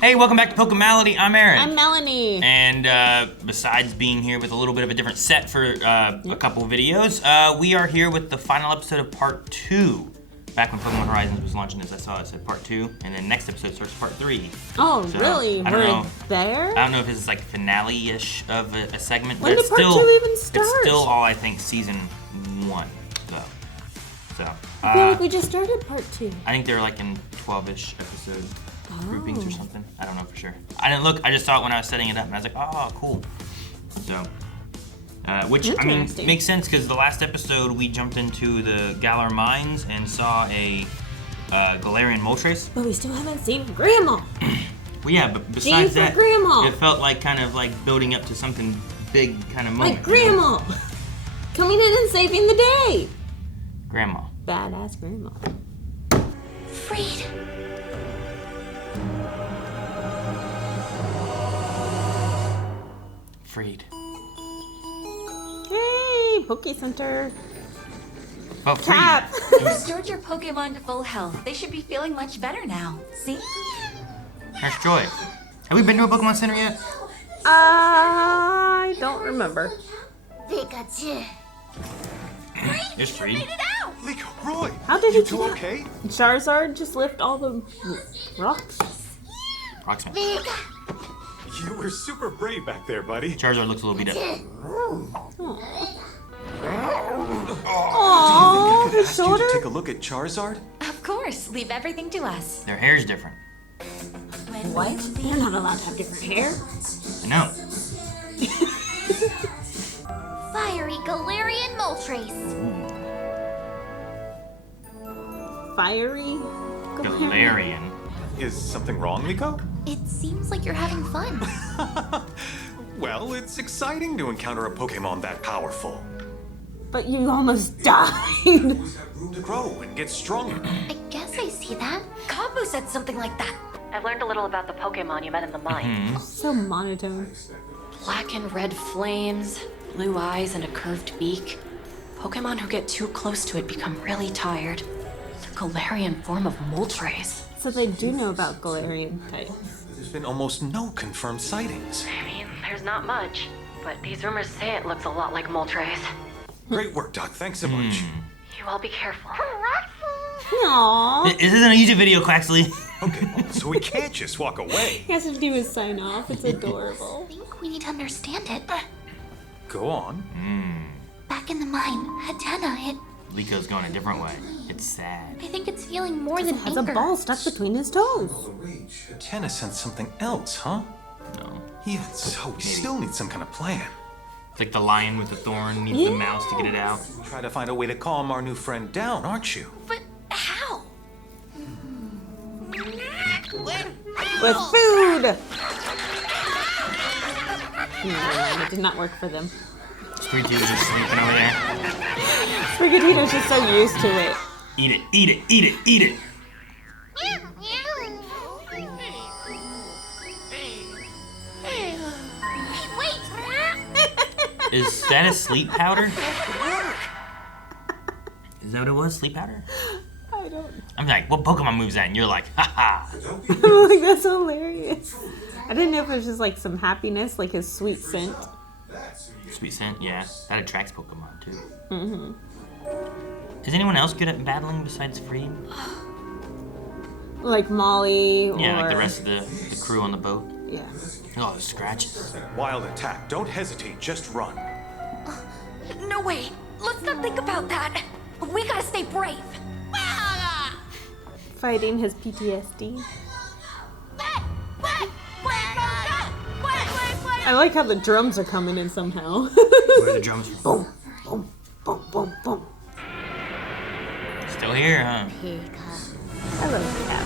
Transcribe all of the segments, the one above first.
Hey, welcome back to Pokemality. I'm Aaron. I'm Melanie. And besides being here with a little bit of a different set for a couple of videos, we are here with the final episode of part 2. Back when Pokémon Horizons was launching this, I saw it said part 2, and then next episode starts part 3. Oh, So, really? I don't know. There? I don't know if this is like finale-ish of a segment, When but it's did part still 2 even start? It's still all I think season 1. So I feel like we just started part 2. I think they're like in 12-ish episode groupings or something. I don't know for sure. I didn't look. I just saw it when I was setting it up, and I was like, oh, cool. So, which, I mean, makes sense because the last episode we jumped into the Galar mines and saw a Galarian Moltres. But we still haven't seen Grandma. Well, yeah, but besides that, Grandma. it felt like kind of like building up to something big kind of moment. Like Grandma. Coming in and saving the day. Grandma. Badass Grandma. Freed. Freed. Yay, Poke Center. Oh, freed. Tap. Restored your Pokemon to full health. They should be feeling much better now. See? There's Joy. Have we been to a Pokemon Center yet? I don't remember. Pikachu. It's Freed. Liko, Roy! How did he you do two that? okay? Charizard just lift all the rocks? Rocksmith. You were super brave back there, buddy. Charizard looks a little beat up. Aww, his Asked you shoulder? to take a look at Charizard? Of course. Leave everything to us. Their hair's different. What? They're not allowed to have different hair. I know. Fiery Galarian Moltres. Fiery Galarian. Is something wrong, Liko? It seems like you're having fun. Well, it's exciting to encounter a Pokemon that powerful. But you almost died. To grow and get stronger. I guess I see that. Kabu said something like that. I've learned a little about the Pokemon you met in the mine. So monotone. Black and red flames, blue eyes, and a curved beak. Pokemon who get too close to it become really tired. The Galarian form of Moltres. So they do know about Galarian types. There's been almost no confirmed sightings. I mean, there's not much, but these rumors say it looks a lot like Moltres. Great work, Doc. Thanks so much. You all be careful. Aww. This isn't a YouTube video, Quaxley. Okay, so we can't just walk away. He has to do his sign off. It's adorable. I think we need to understand it. Go on. Back in the mine, Hatena, Liko's going a different way. It's sad. I think it's feeling more than Has a anger. ball stuck between his toes. Tennis sensed something else, huh? No. Even so, we still need some kind of plan. It's like the lion with the thorn needs the mouse to get it out. Try to find a way to calm our new friend down, aren't you? But how? With food! No, it did not work for them. Squeaky's just sleeping over there. Sprigatito's just so used to it. Eat it, eat it, eat it, eat it. Is that a sleep powder? Is that what it was? Sleep powder? I don't I'm like, what Pokemon moves that? And you're like, haha. I'm like, that's hilarious. I didn't know if it was just like some happiness, like his sweet scent. Sweet scent, yeah. That attracts Pokemon too. Is anyone else good at battling besides Freed? Like Molly or... Yeah, like the rest of the crew on the boat. Yeah. Oh, the scratches. Wild attack. Don't hesitate. Just run. No way. Let's not think about that. We gotta stay brave. Fighting his PTSD. I like how the drums are coming in somehow. Where are the drums? Boom, boom, boom, boom, boom. Still here, huh? I love that.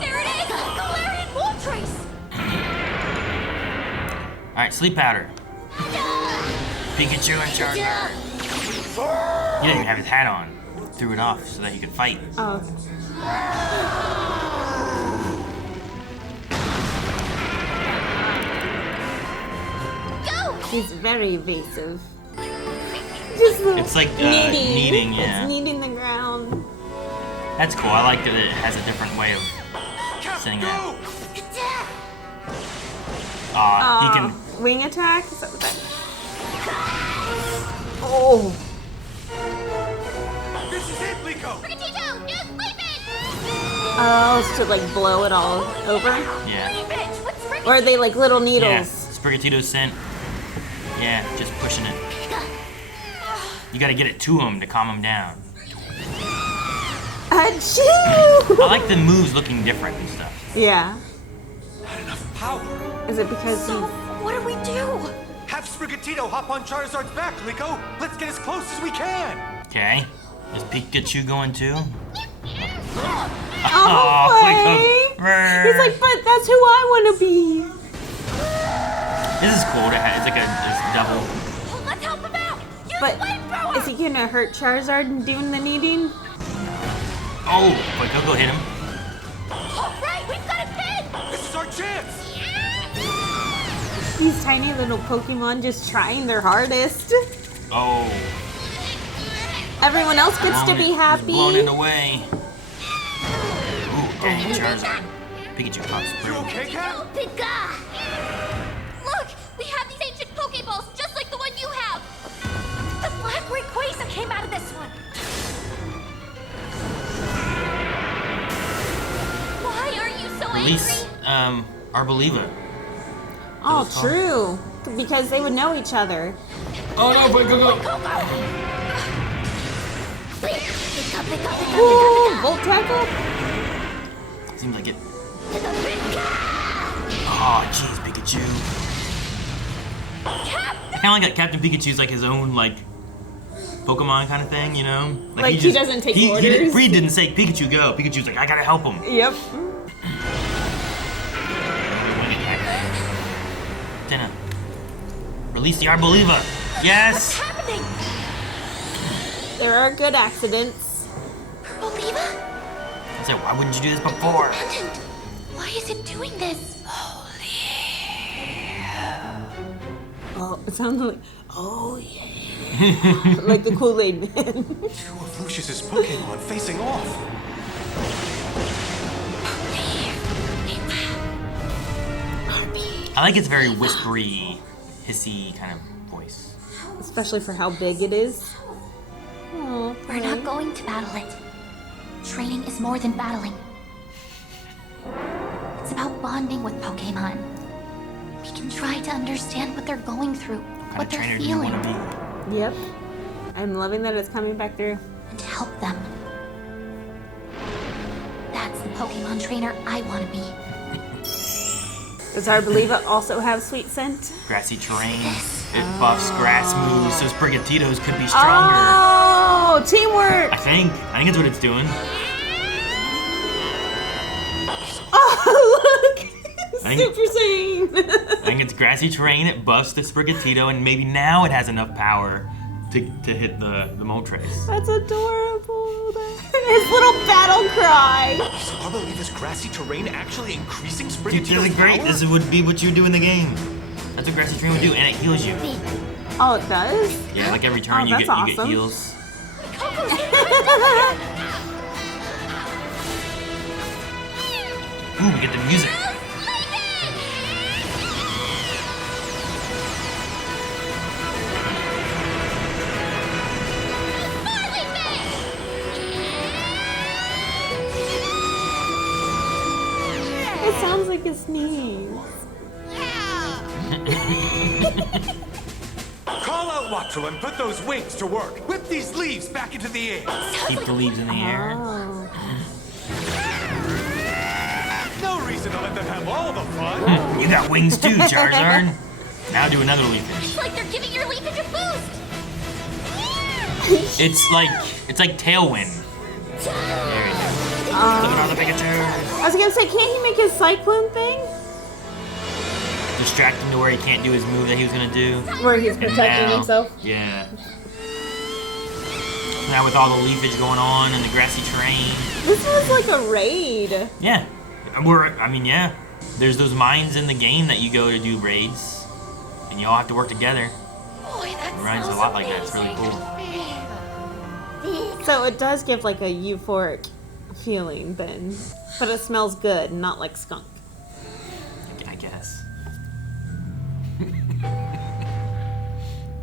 There it is! Galarian Moltres! Alright, sleep powder. Pikachu and Charizard. He didn't even have his hat on. Threw it off so that he could fight. Oh. He's very evasive. Just It's like kneading. kneading, yeah. It's kneading the ground. That's cool. I like that it has a different way of sitting there. Aw, he can. Wing attack? Is that what that... Oh. This is it, Liko! Sprigatito, use leafage! Oh, it's to like blow it all over? Yeah. Leafage! What's Sprigatito? Or are they like little Yeah. needles? Sprigatito's scent. Yeah, just pushing it. You gotta get it to him to calm him down. Achoo! I like the moves looking different and stuff. Yeah. Not enough power. Is it because So, he's... what do we do? Have Sprigatito hop on Charizard's back, Liko. Let's get as close as we can. Okay. Is Pikachu going too? Oh, Liko. play. He's like, but that's who I want to be. This is cool. It's like a double. Well, let's help him out! Use But flamethrower! is he gonna hurt Charizard and doing the kneading? Oh, but go hit him. All right, we've got a pin! This is our chance. These tiny little Pokemon just trying their hardest. Oh. Everyone else gets to Blown be it- just happy. Blown it away. Ooh, dang, Charizard. Pikachu pops You through. okay, Cat? Pika! Look, we have these ancient Pokeballs just like the one you have. The Black Rayquaza came out of this one. Why are you so Release, angry? Arboliva. Oh, true. Because they would know each other. Oh no, wait, go. Pika, pika, pika, Ooh, pika, Volt Tackle? Seems like it. pika, pika. Oh, jeez, Pikachu. Kind of like that Captain Pikachu's like his own like Pokemon kind of thing, you know? Like, he doesn't take orders? Reed didn't say Pikachu go. Pikachu's like, I gotta help him. Yep. Tina, release the Arboliva. Yes. What's happening? There are good accidents. Oliva? I said, why wouldn't you do this before? Abandoned. Why is it doing this? Oh, it sounds like, oh yeah. Like the Kool-Aid Man. Two of Lucius's Pokemon facing off. I like its very whispery, hissy kind of voice. Especially for how big it is. Oh, We're not going to battle it. Training is more than battling. It's about bonding with Pokemon. We can try to understand what they're going through, What what kind of they're trainer do you feeling, want to be? Yep. I'm loving that it's coming back through. and help them. That's the Pokemon trainer I want to be. Does Arboliva also have sweet scent? Grassy terrain. It buffs grass moves, so Sprigatito's could be stronger. Oh, teamwork! I think it's what it's doing. Oh, look! I think- Super Saiyan! I think it's grassy terrain, it buffs the Sprigatito, and maybe now it has enough power to hit the Moltres. That's adorable. His little battle cry. So Arboliva's grassy terrain actually increasing Dude, Sprigatito's this is great. power? This would be what you do in the game. That's what grassy terrain would do, and it heals you. Oh, it does? Yeah, like every turn Oh, you that's get awesome. heals. Ooh, we get the music. It sounds like a sneeze. Call out Wattrel and put those wings to work. Whip these leaves back into the air. Keep the leaves in the air. Oh. No reason to let them have all the fun. You got wings too, Charizard. Now do another leafage. It's like they're giving your leafage a boost. It's like Tailwind. There you go. Look at all the Pikachu. I was gonna say, can't he make his cyclone thing? Distract him to where he can't do his move that he was gonna do. Where he's And protecting now- himself? Yeah. Now with all the leafage going on and the grassy terrain. This was like a raid. Yeah. Yeah. There's those mines in the game that you go to do raids. And you all have to work together. Boy, that It reminds a lot like that. It's really cool. So it does give like a euphoric feeling then. But it smells good, not like skunk. I guess.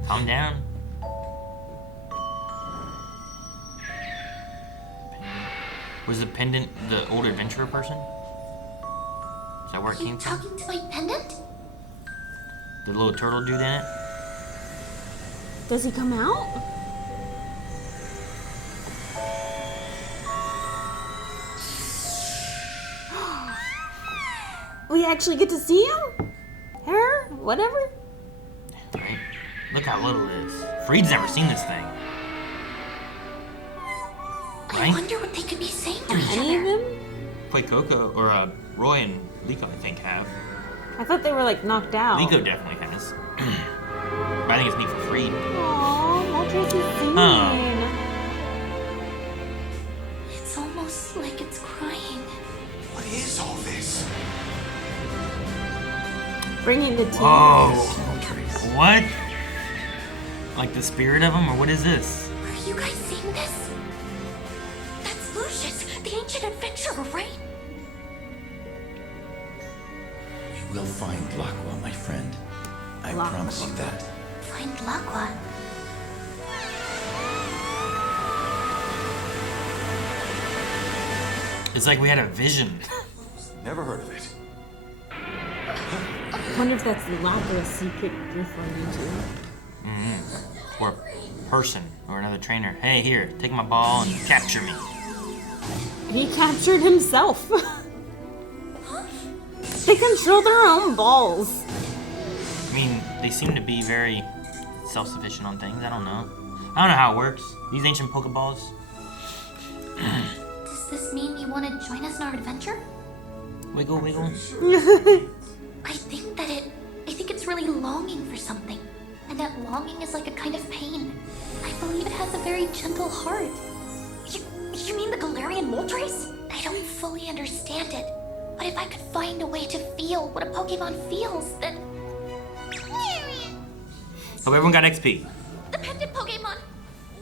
Calm down. Was the pendant the old adventurer person? Is that where it Are you came from? talking to my pendant? The little turtle dude in it? Does he come out? We actually get to see him? Her? Whatever? Right? Look how little it is. Freed's never seen this thing. I Right? wonder what they could be saying to each Any of other. them? Play Coco, or Roy and Liko, I think, have. I thought they were like knocked out. Liko definitely has. But I think it's neat for Freed. Aww, Moltres is singing. Oh. It's almost like it's crying. What is all this? Bringing the tears. Whoa! Moltres. What? Like the spirit of him, or what is this? Are you guys seeing this? That's Lucius, the ancient adventurer, right? You will find Laqua, my friend. I Laqua. promise you that. Find Laqua. It's like we had a vision. Never heard of it. I wonder if that's the Lapras he could referring to. Or a person, or another trainer. Hey, here, take my ball and capture me. He captured himself. They control their own balls. I mean, they seem to be very self-sufficient on things. I don't know. I don't know how it works. These ancient Pokeballs. Does this mean you want to join us in our adventure? Wiggle, wiggle. I think it's really longing for something. And that longing is like a kind of pain. I believe it has a very gentle heart. You mean the Galarian Moltres? I don't fully understand it. But if I could find a way to feel what a Pokemon feels, then... Hope everyone got XP. The pendant Pokemon!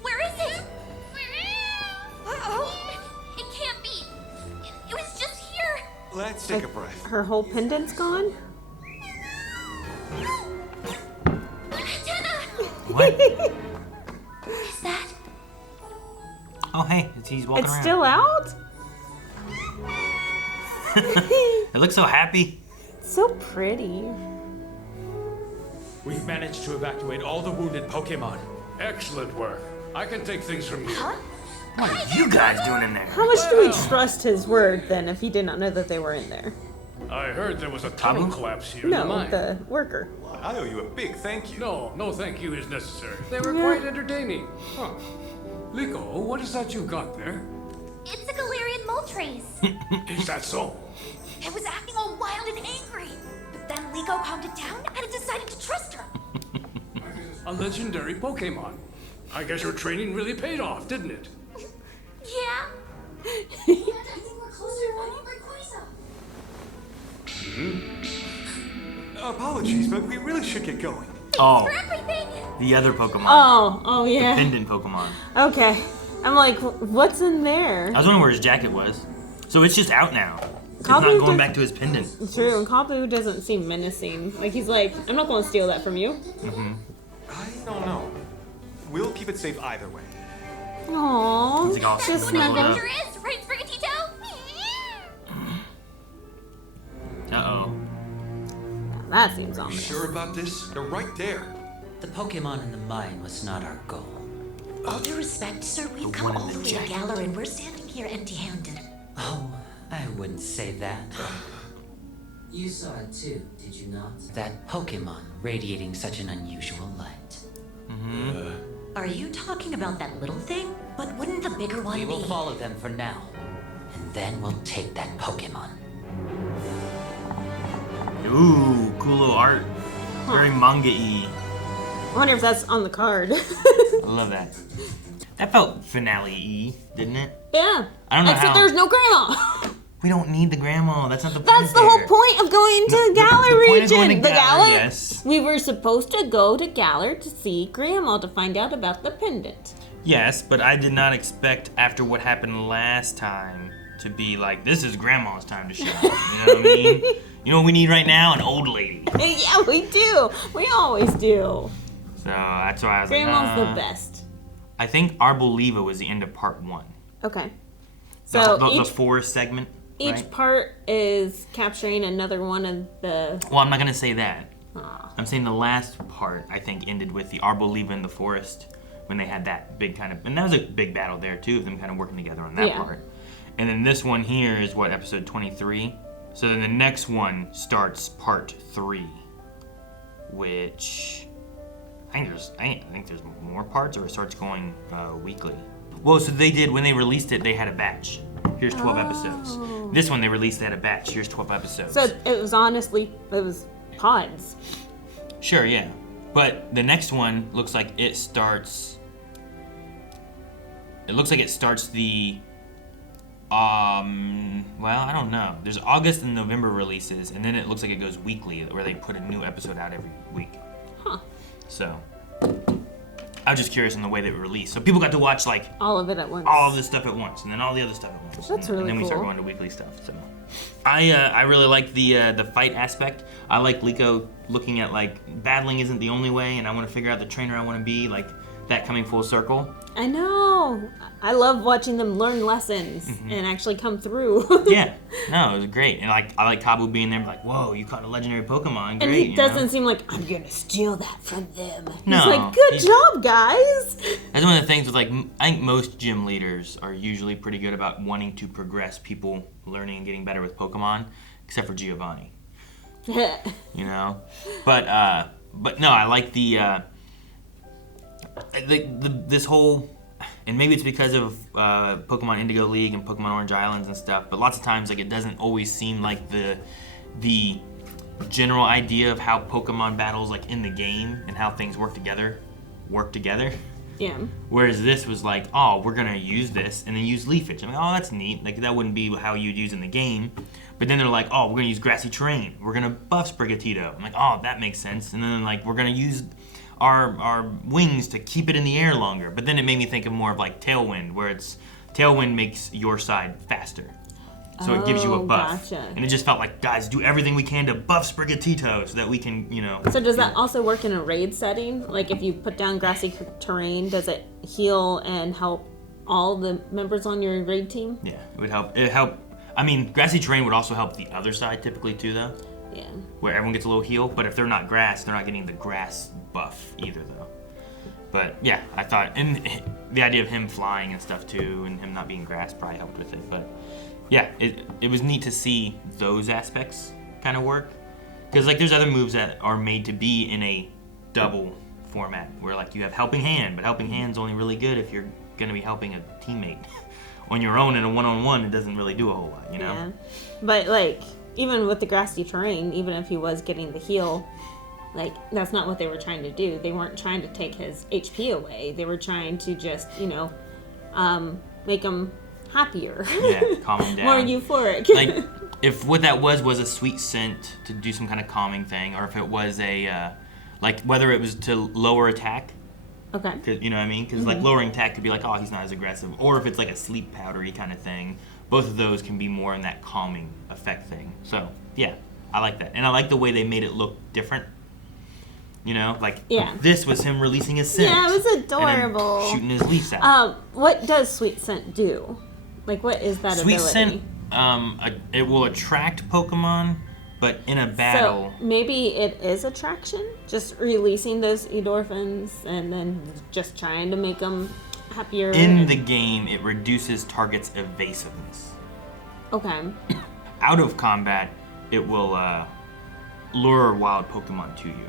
Where is it? It can't be. It was just here. Let's take a breath. Her whole pendant's gone? Antenna! What? Is that... Oh, hey, he's walking It's around. still out? It looks so happy. So pretty. We've managed to evacuate all the wounded Pokémon. Excellent work. I can take things from here. Huh? What are you guys doing in there? How much do we trust his word then if he did not know that they were in there? I heard there was a tunnel collapse here in the No, mine. the worker. I owe you a big thank you. No thank you is necessary. They were Yeah. quite entertaining. Huh. Liko, what is that you got there? It's a Galarian Moltres. Is that so? It was acting all wild and angry. But then Liko calmed it down and it decided to trust her. A legendary Pokémon. I guess your training really paid off, didn't it? Yeah. I think we're closer to finding Rayquaza. Apologies, but we really should get going. Oh, For everything. the other Pokemon. Oh yeah. Pendant Pokemon. Okay. I'm like, what's in there? I was wondering where his jacket was. So it's just out now. It's not Kabu going does- back to his pendant. True, and Kabu doesn't seem menacing. Like, he's like, I'm not going to steal that from you. I don't know. We'll keep it safe either way. Aww. He's like all Just snuggled snuggle. up. Sure is, right, Sprigatito? Uh-oh. That seems ominous. Sure about this? They're right there. The Pokemon in the mine was not our goal. All due respect, sir, we've The come one in all the the way to jacket. Galar and we're standing here empty-handed. Oh, I wouldn't say that. You saw it too, did you not? That Pokemon radiating such an unusual light. Are you talking about that little thing? But wouldn't the bigger one We be... will follow them for now, and then we'll take that Pokemon. Ooh, cool little art. Very manga-y. I wonder if that's on the card. I love that. That felt finale-y, didn't it? Yeah. I don't know Except how. there's no grandma. We don't need the grandma. That's not the point. That's the whole there. point of going to The Galar point of going region. to The Galar, Galar. yes. We were supposed to go to Galar to see Grandma to find out about the pendant. Yes, but I did not expect after what happened last time to be like, this is Grandma's time to show up. You know what I mean? You know what we need right now? An old lady. Yeah, we do. We always do. So that's why I was Grandma's like, the best. I think Arboliva was the end of part 1. Okay. So the forest segment. Each right? part is capturing another one of the... Well, I'm not going to say that. Aw. I'm saying the last part, I think, ended with the Arboliva in the forest when they had that big kind of... And that was a big battle there, too, of them kind of working together on that part. And then this one here is, what, episode 23? So then the next one starts part 3, which... I think there's more parts, or it starts going weekly. Well, so they did, when they released it, they had a batch. Here's 12 episodes. This one they released, they had a batch. Here's 12 episodes. So it was pods. Sure, yeah. But the next one looks like it starts... It looks like it starts the... well, I don't know. There's August and November releases, and then it looks like it goes weekly, where they put a new episode out every week. Huh. So... I was just curious on the way they were released. So people got to watch, like... All of it at once. All of this stuff at once, and then all the other stuff at once. That's really And then we start cool. going to weekly stuff, so... I really like the fight aspect. I like Liko looking at, like, battling isn't the only way, and I want to figure out the trainer I want to be, like, that coming full circle. I know. I love watching them learn lessons and actually come through. Yeah. No, it was great. And, like, I like Kabu being there, like, whoa, you caught a legendary Pokemon. Great, And he you know? doesn't seem like, I'm gonna steal that from them. No, He's like, good job, guys. That's one of the things with, like, I think most gym leaders are usually pretty good about wanting to progress people learning and getting better with Pokemon, except for Giovanni. You know? But no, I like this whole, and maybe it's because of Pokemon Indigo League and Pokemon Orange Islands and stuff, but lots of times, like, it doesn't always seem like the general idea of how Pokemon battles, like, in the game and how things work together. Yeah. Whereas this was like, oh, we're gonna use this and then use Leafage. I'm like, oh, that's neat. Like, that wouldn't be how you'd use in the game. But then they're like, oh, we're gonna use Grassy Terrain. We're gonna buff Sprigatito. I'm like, oh, that makes sense. And then, like, we're gonna use our wings to keep it in the air longer. But then it made me think of more of like Tailwind, where it's Tailwind makes your side faster. So it gives you a buff. Gotcha. And it just felt like, guys, do everything we can to buff Sprigatito so that we can, you know. So does that also work in a raid setting? Like, if you put down Grassy Terrain, does it heal and help all the members on your raid team? Yeah, it would help. It help. I mean, Grassy Terrain would also help the other side typically too, though. Yeah. Where everyone gets a little heal, but if they're not grass, they're not getting the grass buff either, though. But yeah, I thought, and the idea of him flying and stuff too, and him not being grass probably helped with it. But yeah, it was neat to see those aspects kind of work, because like there's other moves that are made to be in a double format, where like you have Helping Hand, but Helping Hand's only really good if you're gonna be helping a teammate. On your own in a one-on-one, it doesn't really do a whole lot, you know? Yeah. But like, even with the Grassy Terrain, even if he was getting the heal, like, that's not what they were trying to do. They weren't trying to take his HP away. They were trying to just, you know, make him happier. Yeah, calm him down. More euphoric. Like, if what that was a sweet scent to do some kind of calming thing, or if it was a, like, whether it was to lower attack. Okay. You know what I mean? Because like lowering attack could be like, oh, he's not as aggressive. Or if it's like a sleep powdery kind of thing, both of those can be more in that calming effect thing. So yeah, I like that, and I like the way they made it look different. You know, like this was him releasing his scent. Yeah, it was and adorable. then shooting his leaves out. What does Sweet Scent do? Like, what is that Sweet ability? Scent, it will attract Pokemon. But in a battle... So maybe it is attraction? Just releasing those endorphins and then just trying to make them happier? In the game, it reduces targets' evasiveness. Okay. Out of combat, it will lure wild Pokemon to you.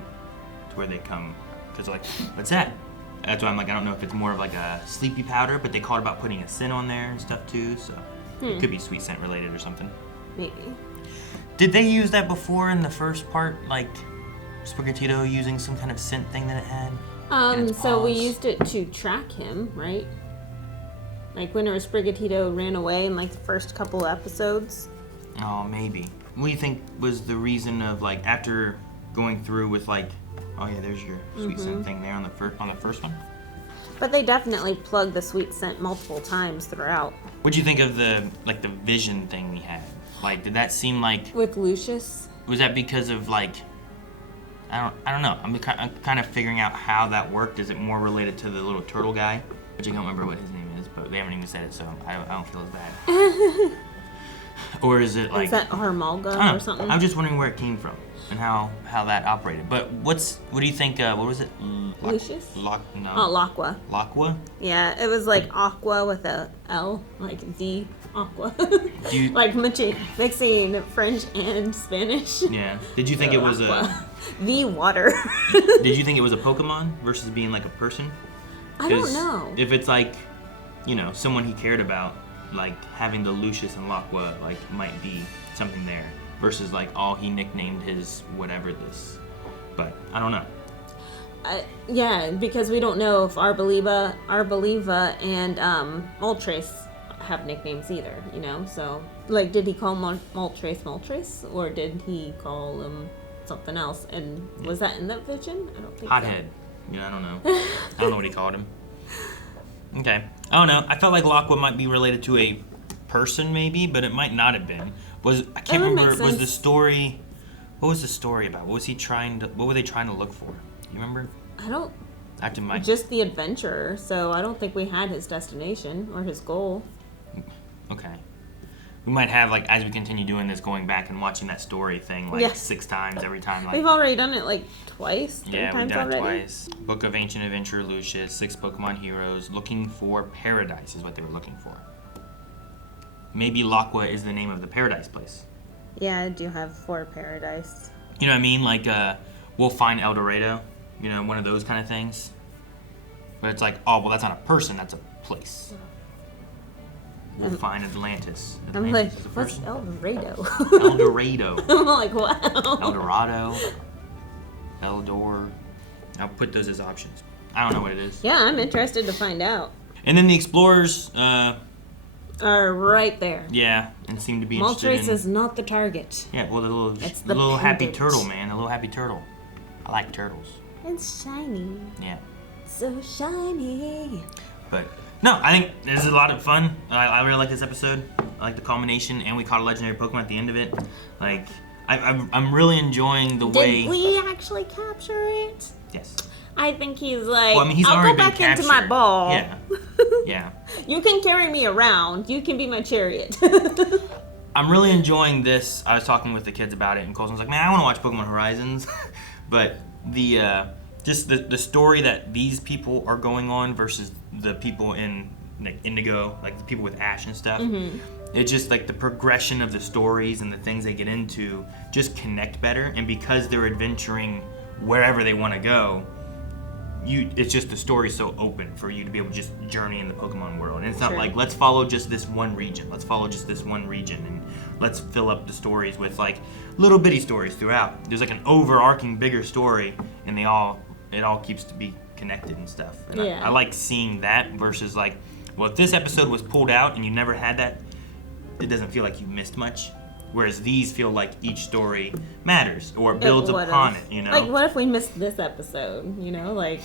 To where they come. Because like, what's that? That's why I'm like, I don't know if it's more of like a sleepy powder, but they called about putting a scent on there and stuff too, so... It could be Sweet Scent related or something. Maybe. Did they use that before in the first part, like Sprigatito using some kind of scent thing that it had? So we used it to track him, right? Like whenever Sprigatito ran away in like the first couple episodes. Oh, maybe. What do you think was the reason of like after going through with like, oh yeah, there's your Sweet Scent thing there on the first one? But they definitely plugged the sweet scent multiple times throughout. What'd you think of the vision thing we had? Like, did that seem like... With Lucius? Was that because of, like... I don't know. I'm kind of figuring out how that worked. Is it more related to the little turtle guy? Which I don't remember what his name is, but they haven't even said it, so I don't feel as bad. Or is it like... Is that Harmalga or something? I'm just wondering where it came from and how that operated. But what do you think, what was it? Lucius? No. Oh, Laqua. Laqua? Yeah, it was like aqua with a L, like Z, aqua. Do you... Like mixing French and Spanish. Yeah. Did you think it was The water. Did you think it was a Pokemon versus being like a person? I don't know. If it's like, someone he cared about, like having the Lucius and Laqua, like might be something there versus like he nicknamed his whatever this. But I don't know. Yeah, because we don't know if Arboliva and Moltres have nicknames either, So, like, did he call Moltres, or did he call him something else? And was that in that vision? I don't think Hothead. so. Yeah, I don't know. I don't know what he called him. Okay. I don't know. I felt like Laqua might be related to a person, maybe, but it might not have been. I can't remember. Was the story? What was the story about? What was he trying to? What were they trying to look for? You remember? I don't. Mike. Just the adventure. So I don't think we had his destination or his goal. Okay. We might have, like, as we continue doing this, going back and watching that story thing, like, 6 times every time. Like, we've already done it, like, twice. Yeah, we've done already. it twice. Book of Ancient Adventure, Lucius, 6 Pokemon Heroes, looking for paradise is what they were looking for. Maybe Laqua is the name of the paradise place. Yeah, I do have 4 paradise. You know what I mean? Like, we'll find El Dorado, one of those kind of things. But it's like, oh, well, that's not a person, that's a place. We'll find Atlantis. I'm like, is a what's person? El Dorado? El Dorado. I'm like, wow. El Dorado. Eldor. I'll put those as options. I don't know what it is. Yeah, I'm interested to find out. And then the explorers are right there. Yeah, and seem to be interested in... Moltres is not the target. Yeah, well, the the little happy pendant. turtle, man. The little happy turtle. I like turtles. It's shiny. Yeah. So shiny. But, no, I think this is a lot of fun. I really like this episode. I like the culmination, and we caught a legendary Pokemon at the end of it. Like, I'm really enjoying the way... Did we actually capture it? Yes. I think he's like, Well, I mean, he's I'll already go back been into my captured. ball. Yeah. Yeah. You can carry me around. You can be my chariot. I'm really enjoying this. I was talking with the kids about it, and Colson's like, man, I want to watch Pokémon Horizons. But just the story that these people are going on versus the people in like Indigo, like the people with Ash and stuff. Mm-hmm. It's just like the progression of the stories and the things they get into just connect better. And because they're adventuring wherever they want to go, it's just the story's so open for you to be able to just journey in the Pokemon world. And it's not like, let's follow just this one region. Let's follow just this one region and let's fill up the stories with like little bitty stories throughout. There's like an overarching bigger story and it all keeps to be connected and stuff. And I like seeing that versus like, well, if this episode was pulled out and you never had that, it doesn't feel like you missed much. Whereas these feel like each story matters or builds upon it, Like, what if we missed this episode, like,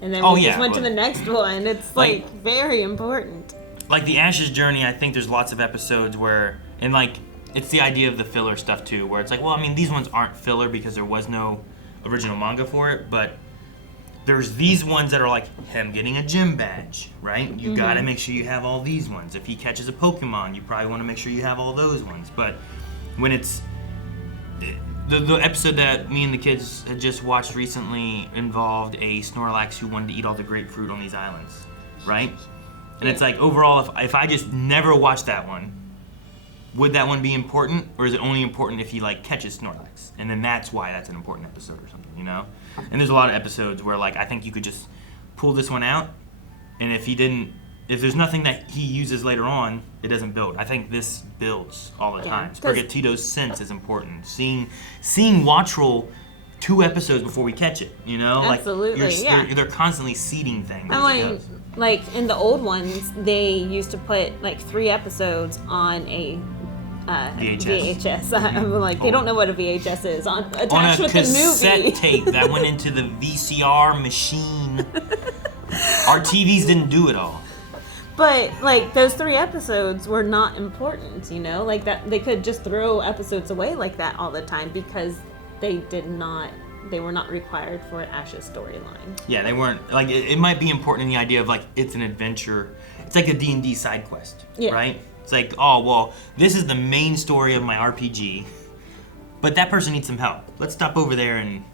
and then we just went to the next one? It's, like, very important. Like, the Ash's Journey, I think there's lots of episodes where, and, like, it's the idea of the filler stuff, too, where it's like, well, I mean, these ones aren't filler because there was no original manga for it, but there's these ones that are like him getting a gym badge, right? You gotta make sure you have all these ones. If he catches a Pokemon, you probably want to make sure you have all those ones. But when it's the episode that me and the kids had just watched recently involved a Snorlax who wanted to eat all the grapefruit on these islands, right? And it's like, overall, if I just never watched that one, would that one be important, or is it only important if he like catches Snorlax, and then that's why that's an important episode or something, And there's a lot of episodes where like I think you could just pull this one out, and if there's nothing that he uses later on, it doesn't build. I think this builds all the time. Sprigatito's sense is important. Seeing Wattrel 2 episodes before we catch it, Absolutely, like they're constantly seeding things. Like in the old ones, they used to put like 3 episodes on a VHS. I'm like, they don't know what a VHS is attached on a with the movie. cassette tape that went into the VCR machine. Our TVs didn't do it all. But like those 3 episodes were not important, you know, like that they could just throw episodes away like that all the time because they were not required for Ash's storyline. Yeah, they weren't like it might be important in the idea of like it's an adventure. It's like a D&D side quest, right? It's like, oh well, this is the main story of my RPG, but that person needs some help. Let's stop over there and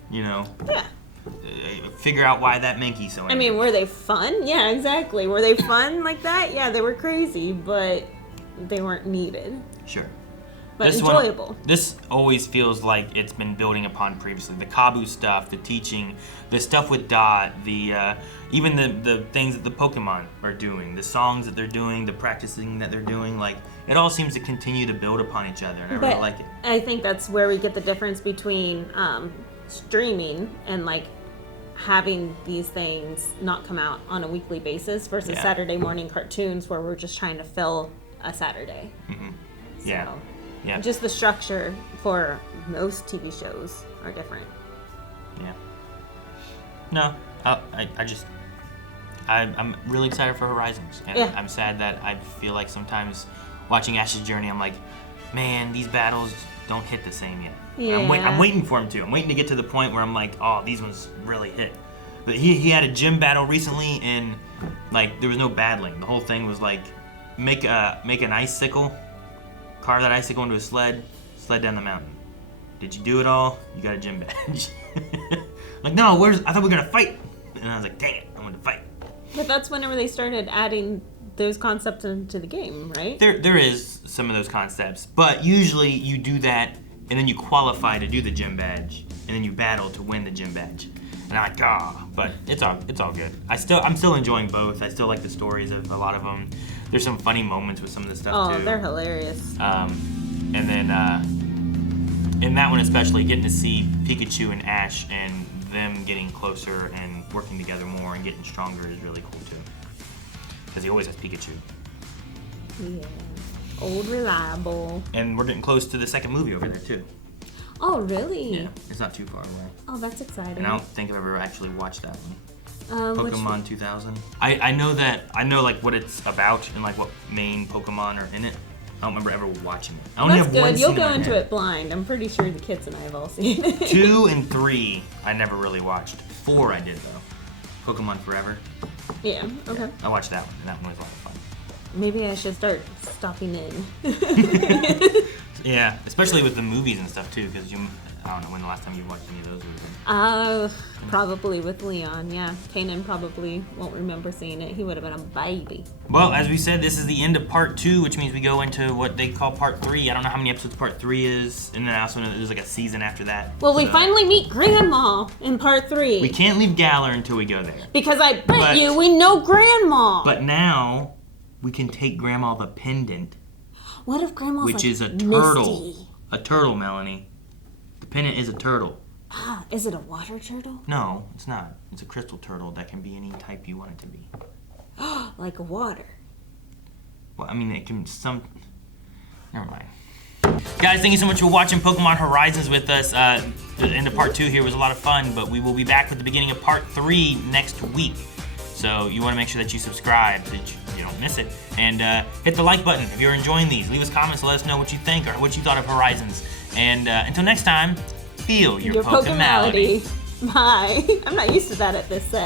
figure out why that Mankey's so angry. I mean, were they fun? Yeah, exactly. Were they fun like that? Yeah, they were crazy, but they weren't needed. Sure. But enjoyable. This always feels like it's been building upon previously. The Kabu stuff, the teaching, the stuff with Dot, the even the things that the Pokemon are doing, the songs that they're doing, the practicing that they're doing, like it all seems to continue to build upon each other, and I really like it. I think that's where we get the difference between streaming and like having these things not come out on a weekly basis versus Saturday morning cartoons where we're just trying to fill a Saturday. Mm-hmm. So, yeah. Just the structure for most TV shows are different. Yeah. No, I'm really excited for Horizons. And I'm sad that I feel like sometimes watching Ash's journey, I'm like, man, these battles don't hit the same yet. Yeah. I'm waiting for him to. I'm waiting to get to the point where I'm like, oh, these ones really hit. But he had a gym battle recently, and like there was no battling. The whole thing was like, make an icicle, carve that icicle into a sled down the mountain. Did you do it all? You got a gym badge. Like, no, I thought we were gonna fight. And I was like, dang it, I wanted to fight. But that's whenever they started adding those concepts into the game, right? There is some of those concepts, but usually you do that and then you qualify to do the gym badge, and then you battle to win the gym badge. And I'm like, but it's all good. I'm still enjoying both. I still like the stories of a lot of them. There's some funny moments with some of the stuff too. Oh, they're hilarious. And then in that one especially, getting to see Pikachu and Ash and them getting closer and working together more and getting stronger is really cool too. Because he always has Pikachu. Yeah. Old reliable. And we're getting close to the second movie over there too. Oh, really? Yeah, it's not too far away. Oh, that's exciting. And I don't think I've ever actually watched that one. Pokemon 2000. I know like what it's about and like what main Pokemon are in it. I don't remember ever watching it. I only That's have good. one You'll scene go in my into head. it blind. I'm pretty sure the kids and I have all seen it. 2 and 3, I never really watched. 4, I did though. Pokemon Forever. Yeah. Okay. I watched that one, and that one was a lot of fun. Maybe I should start stopping in. Yeah, especially with the movies and stuff too, because I don't know when the last time you watched any of those movies. Probably with Leon. Yeah. Kanan probably won't remember seeing it. He would have been a baby. Well, as we said, this is the end of part 2, which means we go into what they call part 3. I don't know how many episodes part 3 is, and then I also know that there's like a season after that. Well, we finally meet Grandma in part 3. We can't leave Galar until we go there. Because I bet you we know Grandma. But now we can take Grandma the pendant. What if Grandma's which like is a turtle. Misty? A turtle, Melanie. The pendant is a turtle. Ah, is it a water turtle? No, it's not. It's a crystal turtle that can be any type you want it to be. Like a water. Well, I mean, it can Never mind. Guys, thank you so much for watching Pokemon Horizons with us. The end of part 2 here was a lot of fun, but we will be back with the beginning of part 3 next week. So you want to make sure that you subscribe so that you don't miss it. And hit the like button if you're enjoying these. Leave us comments to let us know what you think or what you thought of Horizons. And until next time, feel your Pokemality. Bye. I'm not used to that at this set.